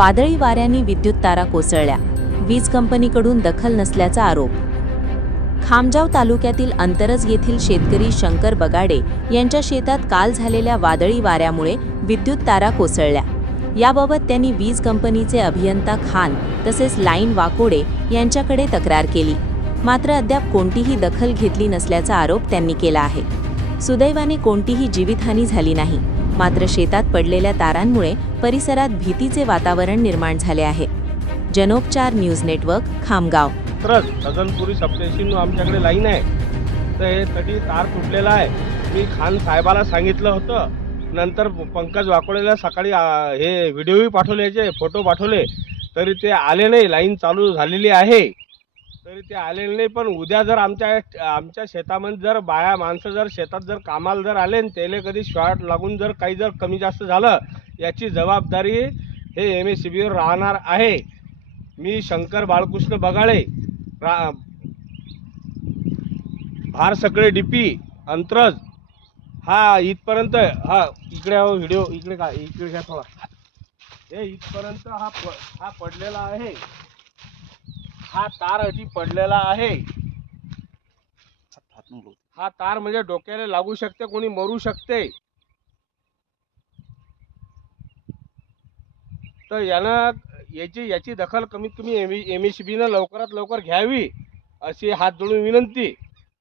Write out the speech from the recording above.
वादळी वाऱ्यांनी विद्युत तारा कोसळल्या, वीज कंपनीकडून दखल नसल्याचा आरोप। खामजाव तालुक्यातील अंतरज येथील शेतकरी शंकर बगाडे यांच्या शेतात काल झालेल्या वादळी वाऱ्यामुळे विद्युत तारा कोसळल्या। याबाबत त्यांनी वीज कंपनीचे अभियंता खान तसेच लाईन वाकोडे यांच्याकडे तक्रार केली, मात्र अद्याप कोणतीही दखल घेतली नसल्याचा आरोप त्यांनी केला आहे। सुदैवाने कोणतीही जीवितहानी झाली नाही, मात्र शेतात पडलेल्या तारांमुळे परिसरात भीतीचे वातावरण निर्माण झाले आहे। जनोपचार न्यूज नेटवर्क, खामगाव। सदनपुरी सबस्टेशन आमच्याकडे लाईन आहे, तर हे तरी तार तुटलेला आहे। मी खान साहेबाला सांगितलं होतं, नंतर पंकज वाकोडेला सकाळी हे व्हिडिओही पाठवले, याचे फोटो पाठवले, तरी ते आले नाही। लाईन चालू झालेली आहे तरी ते आलेले नाही। पण उद्या जर आमच्या शेतामध्ये जर बाया माणसं जर शेतात जर कामाला जर आले आणि त्याला कधी शॉर्ट लागून जर काही जर कमी जास्त झालं, याची जबाबदारी हे MSCBवर राहणार आहे। मी शंकर बाळकृष्ण बगाडे, भार सगळे DP अंतरज, हा इथपर्यंत, हा इकडे व्हिडिओ इकडे का इकडे घ्या थोडा, हे इथपर्यंत हा पडलेला आहे। हा तार अशी पडलेला आहे। हा तार म्हणजे डोक्याला लागू शकते, कोणी मरू शकते। तर याची दखल कमीत कमी MSCBनं लवकरात लवकर घ्यावी, अशी हात जोडून विनंती।